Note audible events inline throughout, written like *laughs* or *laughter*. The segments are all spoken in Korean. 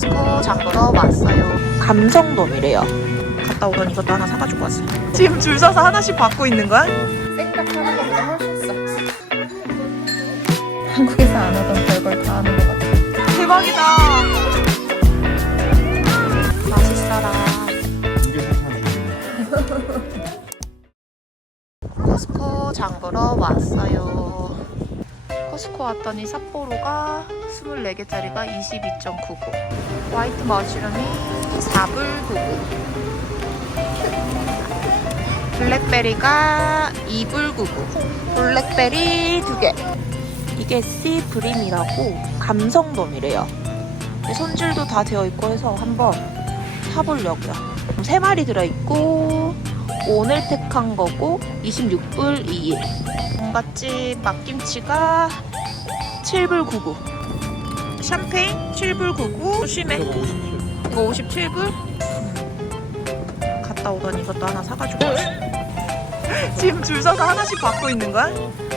코스코 장 보러 왔어요. 감성돔이래요. 갔다 오더니 이것도 하나 사가지고 왔어요. 지금 줄 서서 하나씩 받고 있는 거야? 생각하는 것보다 훨씬 싸. 한국에서 안 하던 별걸 다 하는 것 같아. 대박이다. 맛있어라. 코스코 장 보러 왔어요. 코스코 왔더니 삿포로가 24개짜리가 22.99 화이트 머쉬rum이 4불 99 블랙베리가 2불 99 블랙베리 2개. 이게 씨 브림이라고 감성돔이래요. 손질도 다 되어 있고 해서 한번 사보려고요. 3마리 들어있고 오늘 팩한 거고 26불 2일. 뭔가집 막김치가 7불 99 샴페인 7불 99 조심해 이거 57불 갔다 오더니 이것도 하나 사가지고 왔어 *laughs* 지금 줄 서서 하나씩 받고 있는 거야?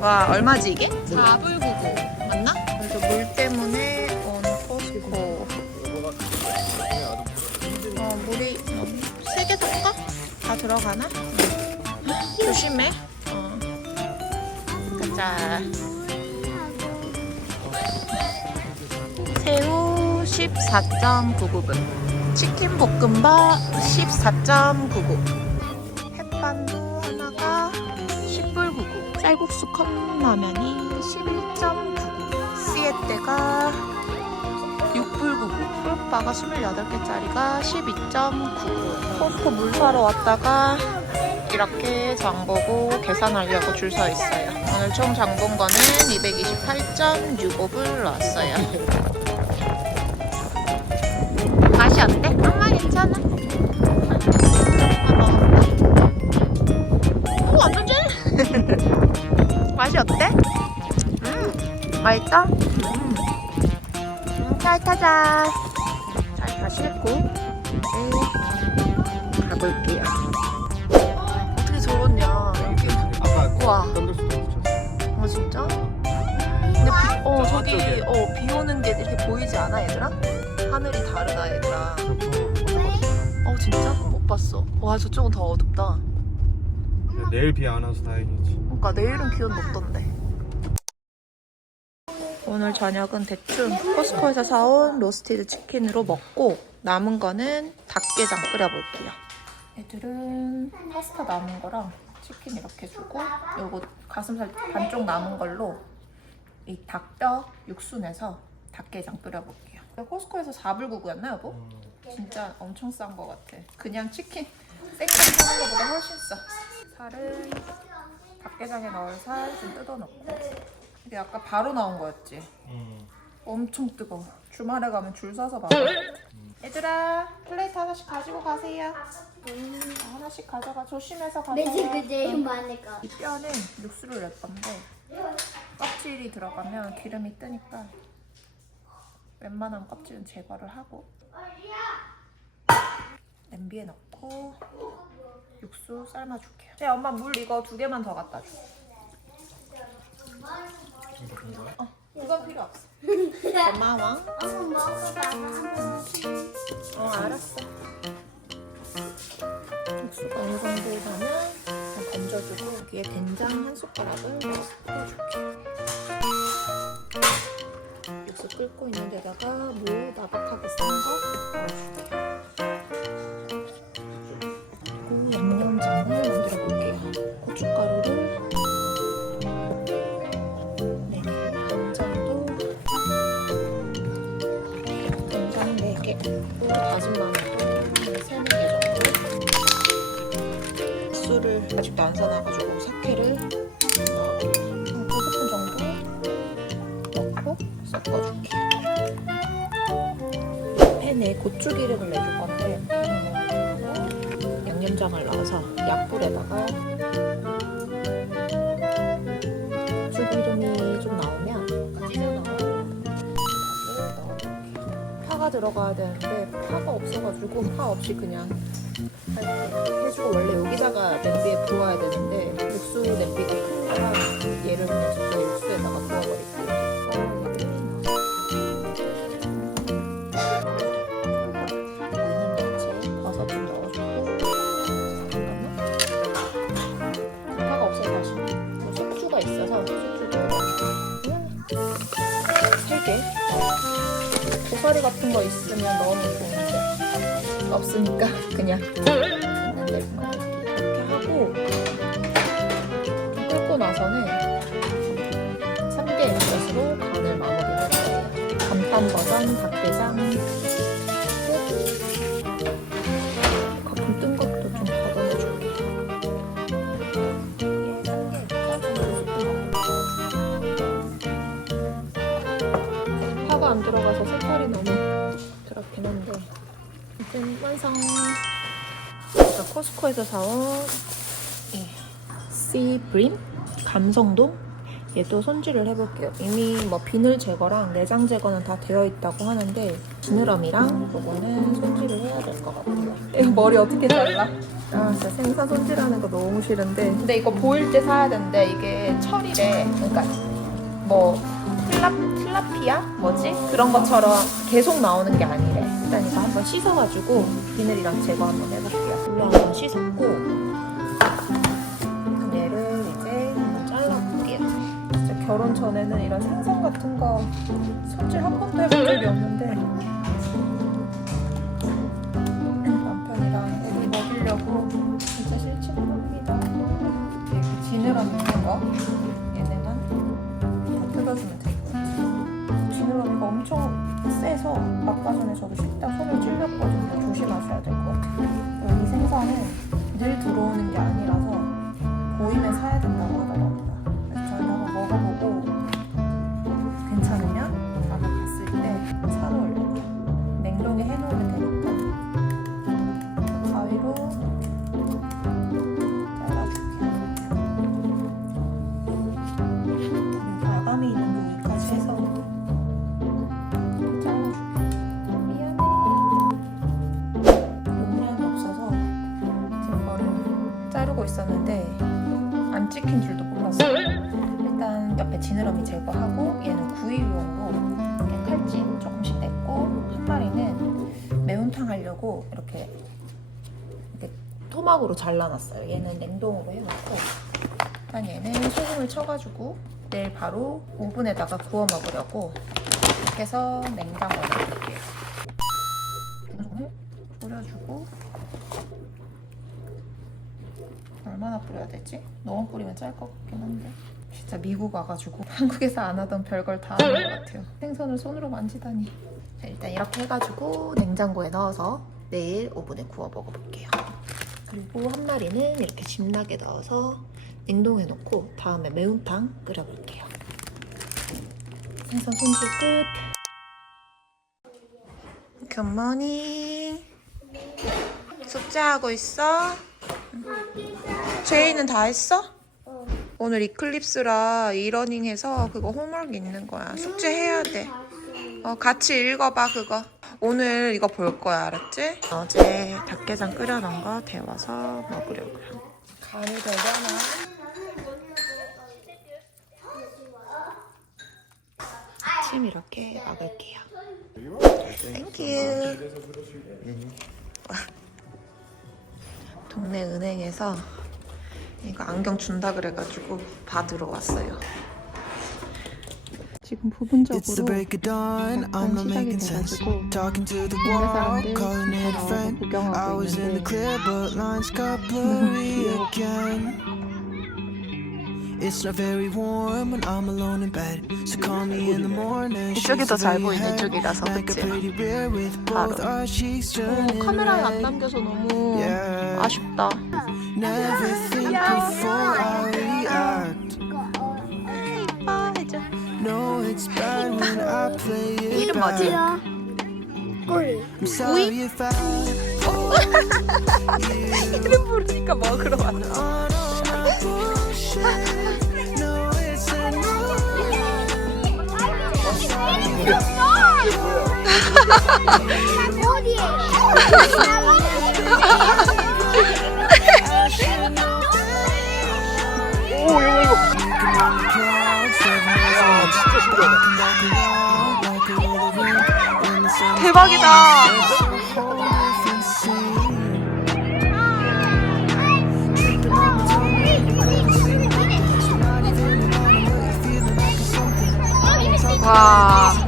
와 얼마지 이게? 4불 99 맞나? 그래서 물 때문에 온 코스코 어 물이 3개 살까? 다 들어가나? 조심해 어. 가자 14.99분 치킨 볶음밥 14.99 햇반도 하나가 10불 99 쌀국수 컵라면이 11.99 시에떼가 6불 99 프로빠가 28개짜리가 12.99 코코 물 사러 왔다가 이렇게 장보고 계산하려고 줄 서 있어요. 오늘 총 장본 거는 228.65불 나왔어요 괜찮아. 오, 완전 찐! *laughs* 맛이 어때? 음, 맛있다? 음. 음, 잘 타자. 잘 타시고, 네, 가볼게요. 어떻게 여기. 아까 우와. 때 붙였어. 어, 진짜? 근데 비, 어, 저기, 어, 비 오는 게 이렇게 보이지 않아, 얘들아? 하늘이 다르다, 얘들아. 어 진짜? 못 봤어. 와 저쪽은 더 어둡다. 내일 비 안 와서 다행이지. 그러니까 내일은 기온 높던데. 오늘 저녁은 대충 코스코에서 사온 로스티드 치킨으로 먹고 남은 거는 닭게장 끓여볼게요. 애들은 파스타 남은 거랑 치킨 이렇게 주고 요거 가슴살 반쪽 남은 걸로 이 닭뼈 육수 내서 닭게장 끓여볼게요. 코스코에서 4불 9구였나 여보? 진짜 엄청 싼 거 같아. 그냥 치킨 생강 사는 거보다 훨씬 싸. 살은 닭게장에 넣을 살 좀 뜯어놓고. 이게 아까 바로 나온 거였지. 엄청 뜨거워. 주말에 가면 줄 서서 먹어. 얘들아 플레이트 하나씩 가지고 가세요. 음, 하나씩 가져가. 조심해서 가져가. 매직 그 제일 많을까? 이 뼈는 육수를 낼 건데 껍질이 들어가면 기름이 뜨니까 웬만하면 껍질은 제거를 하고 냄비에 넣고 육수 삶아줄게요. 제 엄마 물 이거 두 개만 더 갖다 줘. 어, 그건 필요 없어. *laughs* 고마워. 어, 알았어. 육수가 어느 정도 그냥 건져주고 여기에 된장 한 숟가락을 넣어줄게. 끓고 있는 데다가 무 나박하게 싼거 넣어줄게. 그리고 양념장을 만들어 볼게요. 고춧가루를 네, 간장도 간장 4개 그리고 다진 한 3, 4개 정도 술을 아직도 안 사놔가지고 사케를 섞어줄게요 팬에 고추기름을 내줄 건데 양념장을 넣어서 약불에다가 고추기름이 좀 나오면 찢어 넣어요. 파가 들어가야 되는데 파가 없어가지고 파 없이 그냥 해주고 원래 여기다가 냄비에 부어야 되는데 육수 냄비가 크니까 얘를 그냥 저쪽 육수에다가 부어버리고 편하게 고사리 같은 거 있으면 넣으면 좋은데 없으니까 *laughs* 그냥 있는 데만 이렇게 하고 끓고 나서는 삼계 액젓으로 간을 마무리할 거예요. 간판 버전 닭게 들어가서 색깔이 너무 그렇긴 한데. 아무튼 완성. 제가 코스코에서 사온 이 씨브림? 감성돔? 얘도 손질을 해볼게요. 이미 뭐 비늘 제거랑 내장 제거는 다 되어 있다고 하는데 지느러미랑 요거는 손질을 해야 될 것 같아요. 머리 어떻게 잘라? 아 진짜 생선 손질하는 거 너무 싫은데. 근데 이거 보일 때 사야 되는데 이게 철이래. 그러니까 뭐 til라, til라피아? 뭐지? 그런 것처럼 계속 나오는 게 아니래. 일단 이거 한번 씻어가지고 비늘이랑 제거 한번 해볼게요. 물로 한번 씻었고 얘를 이제 한번 잘라볼게요. 진짜 결혼 전에는 이런 생선 같은 거 손질 한 번도 해본 적이 없는데 있었는데 안 찍힌 줄도 몰랐어요. 일단 옆에 지느러미 제거하고 얘는 구이용으로 이렇게 칼집 조금씩 냈고 한 마리는 매운탕 하려고 이렇게 이렇게 토막으로 잘라놨어요. 얘는 냉동으로 해놓고 일단 얘는 소금을 쳐가지고 내일 바로 오븐에다가 구워 먹으려고 이렇게 해서 냉장고에 넣을게요. 소금을 뿌려주고 얼마나 뿌려야 되지? 너무 뿌리면 짤 것 같긴 한데. 진짜 미국 와가지고 *laughs* 한국에서 안 하던 별걸 다 하는 것 같아요. 생선을 손으로 만지다니. 자, 일단 이렇게 해가지고 냉장고에 넣어서 내일 오븐에 구워 먹어볼게요. 그리고 한 마리는 이렇게 즙나게 넣어서 냉동해 놓고 다음에 매운탕 끓여볼게요. 생선 손질 끝. 굿모닝 숙제하고 있어? 제이는 다 했어? 오늘 이클립스라 이러닝 해서 그거 홈워크 있는 거야. 숙제 해야 돼. 어, 같이 읽어봐 그거. 오늘 이거 볼 거야, 알았지? 어제 닭게장 끓여놓은 거 데워서 먹으려고요. 간이 되려나? 아침 이렇게 먹을게요. 땡큐. 동네 은행에서 이거 안경 준다 그래가지고 받으러 왔어요. 지금 부분적으로 break of dawn, I'm not making sense. Talking to the wall, calling it a friend. I was in the clear, but lines got blurry again. It's not very warm when I'm alone in bed. So call me in the morning. 이쪽이 더 잘 보이네, a 그치? 바로. 어, turning 카메라에 안. 남겨서 너무 Yeah. 아쉽다. 이름 뭐지? 꼬리. I'm sorry if I 이름 부르니까 먹으러 왔어. my 오 이거 이거. Walking back around like a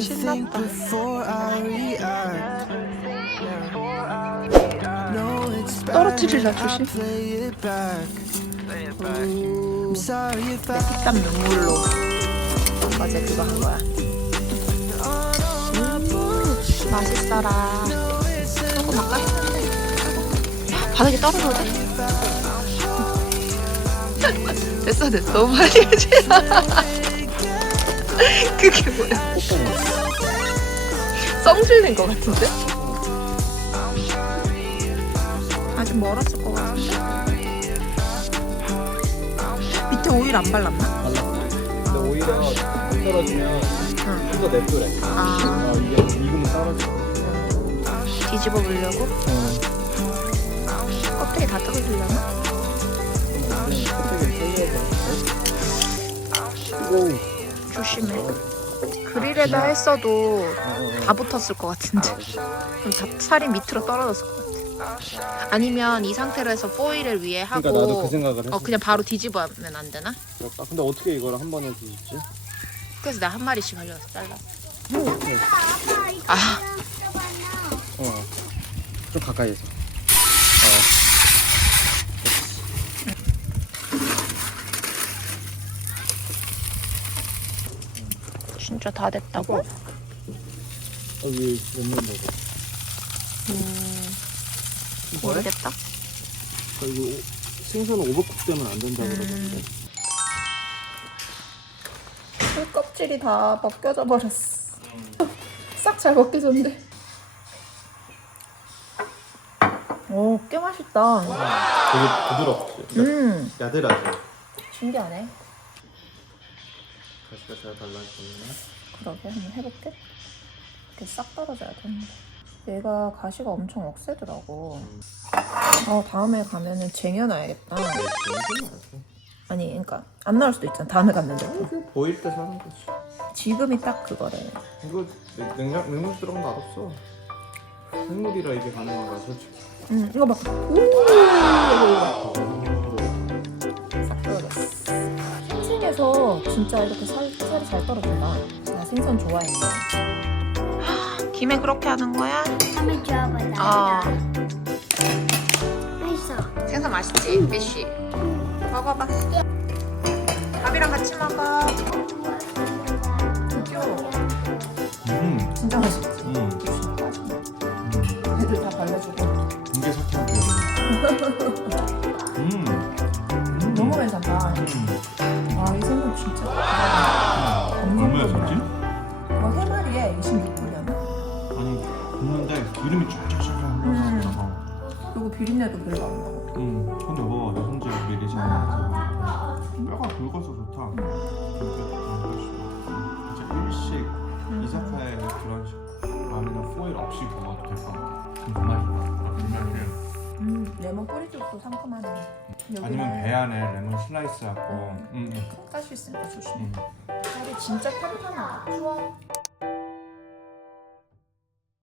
think 신났다. before I react. No, it's bad 떨어뜨리려 that I 조심. play it back. I'm sorry if I 땀 눈물로 어제 그거 한 거야. 음, 맛있어라. 조금 아까 했는데 바닥에 떨어져도 돼? *laughs* 됐어 됐어 너무 많이 하지 *laughs* 그게 뭐야 썽질낸 거 같은데? 아직 멀었을 것 같은데 밑에 오일 안 발랐나? 근데 오히려 안 떨어지면 응. 좀더 냅두래. 아 어, 이게 익으면 떨어져. 뒤집어 보려고? 껍데기 다 떨어지려나? 오. 조심해 그릴에다 했어도 다 붙었을 것 같은데 그럼 다 살이 밑으로 떨어졌을 것 같아 아니면 이 상태로 해서 포일을 위에 하고 그러니까 나도 그 생각을 했어. 어 그냥 바로 뒤집으면 안 되나? 그럴까? 근데 어떻게 이걸 한 번에 뒤집지? 그래서 나 한 마리씩 하려고 잘라 네. 아 어. 좀 가까이에서. 진짜 다 됐다고? 여기 몇년 되고. 모르겠다 그리고 생선은 오버쿡 되면 안 된다고 그러던데. 술 껍질이 다 벗겨져 버렸어 *laughs* 싹 잘 벗겨졌는데 오 꽤 맛있다 되게 부드럽지. 음 야들하지. 신기하네 가시가 잘 발라지네. 그러게 한번 해볼게. 이렇게 싹 떨어져야 되는데. 얘가 가시가 엄청 억세더라고. 어 다음에 가면은 쟁여놔야겠다. 아니 그러니까 안 나올 수도 있잖아. 다음에 갔는데. 보일 때 사는 거지. 지금이 딱 그거래. 이거 냉장 냉물 들어간 거 맛없어. 생물이라 이게 가능한 거야 솔직히. 음 이거 봐. 싹 진짜 이렇게 살, 살이 잘 떨어진다. 나 생선 좋아했는데. *gasps* 김에 그렇게 하는 거야? 한번 줘봐라. 아 맛있어. 생선 맛있지? 피쉬. 먹어봐. 밥이랑 같이 먹어. 뼈가 굵어서 좋다. 이제 일식 이사카에 그런 식 아니면 포일 없이 먹어도 될것 같아. 그 맛있다. 음, 레몬 뿌리줘도 상큼하네. 아니면 배 안에 레몬 슬라이스 하고. 음. 음. 음. 콩가시 있으니까 조심해. 음. 살이 진짜 편편하다. 추워.